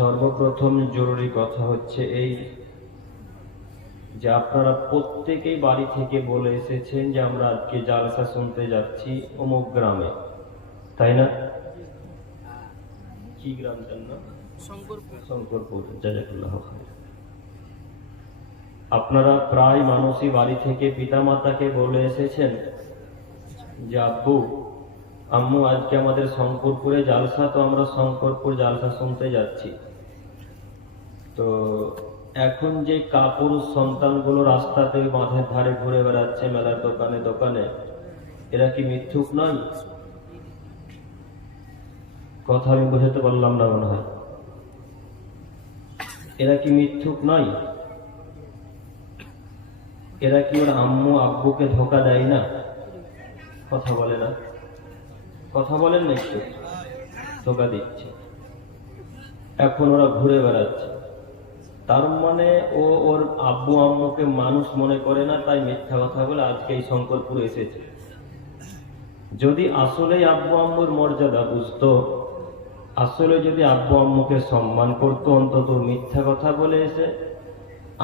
সর্বপ্রথম জরুরি কথা হচ্ছে এই যে আপনারা প্রত্যেকেই বাড়ি থেকে বলে এসেছেন যে আমরা আজকে জালসা শুনতে যাচ্ছি অমুক গ্রামে। তাই না? কি গ্রামটার নাম শঙ্করপুর। জাজাকুল্লাহ আপনারা প্রায় মানুষই বাড়ি থেকে পিতামাতাকে বলে এসেছেন যে আব্বু আম্মু আজকে আমাদের শঙ্করপুরে জালসা তো আমরা শঙ্করপুর জালসা শুনতে যাচ্ছি। তো এখন যে কাপুরুষ সন্তানগুলো রাস্তাতে বাঁধের ধারে ঘুরে বেড়াচ্ছে, মেলার দোকানে দোকানে, এরা কি মিথ্যুক নয়? কথা আমি বোঝাতে পারলাম না মনে হয়। এরা কি মিথ্যুক নয়? এরা কি ওর আম্মু, আব্বুকে ধোকা দেয় না? কথা বলে না। কথা বলেন না একটু। ধোকা দিচ্ছে। এখন ওরা ঘুরে বেড়াচ্ছে। তার মানে ও ওর আব্বু আম্মুকে মানুষ মনে করে না, তাই মিথ্যা কথা বলে আজকে এই শঙ্করপুরে এসেছে। যদি আসলেই আব্বু আম্মুর মর্যাদা বুঝতো, আসলে যদি আব্বু আম্মুকে সম্মান করতো, অন্তত মিথ্যা কথা বলে এসে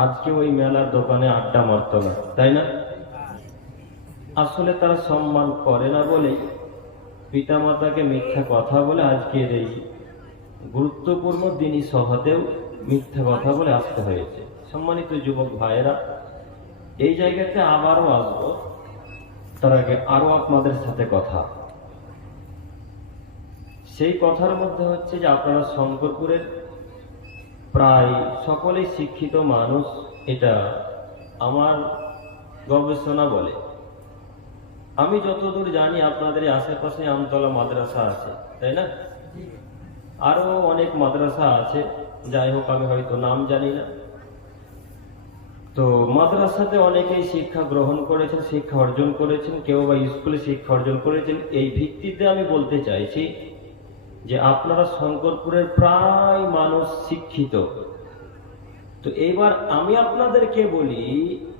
আজকে ওই মেলার দোকানে আড্ডা মারত না, তাই না? আসলে তারা সম্মান করে না বলে পিতামাতাকে মিথ্যা কথা বলে আজকের এই গুরুত্বপূর্ণ দিনই সভাতেও মিথ্যা কথা বলে আসতে হয়েছে। সম্মানিত যুবক ভাইয়েরা, এই জায়গাতে আবারও আসব। তার আগে আরও আপনাদের সাথে কথা। সেই কথার মধ্যে হচ্ছে যে আপনারা শঙ্করপুরের প্রায় সকলেই শিক্ষিত মানুষ, এটা আমার গবেষণা বলে। আমি যতদূর জানি আপনাদের আশেপাশে আমতলা মাদ্রাসা আছে, তাই না? আরও অনেক মাদ্রাসা আছে যাই হোক আমি হয়তো নাম জানি না। তো মাদ্রাসাতে অনেকেই শিক্ষা গ্রহণ করেছেন, শিক্ষা অর্জন করেছেন, কেউ বা স্কুলে শিক্ষা অর্জন করেছেন। এই ভিত্তিতে আমি বলতে চাইছি যে আপনারা শঙ্করপুরের প্রায় মানুষ শিক্ষিত। তো এইবার আমি আপনাদেরকে বলি,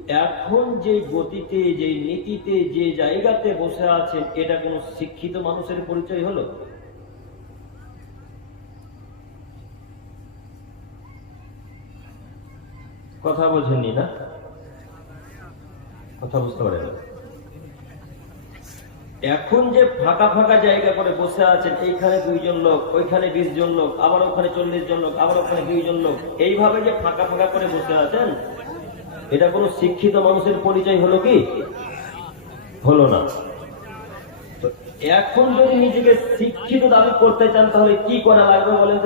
এখন যে গতিতে, যে নীতিতে, যে জায়গাতে বসে আছেন, এটা কোনো শিক্ষিত মানুষের পরিচয় হলো? কথা বোঝেননি না? কথা বুঝতে পারেন এখন যে ফাঁকা ফাঁকা জায়গা করে বসে আছেন, এইখানে দুইজন লোক, ওইখানে বিশ জন লোক, আবার ওখানে চল্লিশ জন লোক, আবার ওখানে দুইজন লোক, এইভাবে যে ফাঁকা ফাঁকা করে বসে আছেন, এটা কোনো শিক্ষিত মানুষের পরিচয় হলো কি? হলো না। এখন যদি নিজেকে শিক্ষিত দাবি করতে চান, তাহলে কি করা লাগবে বলেন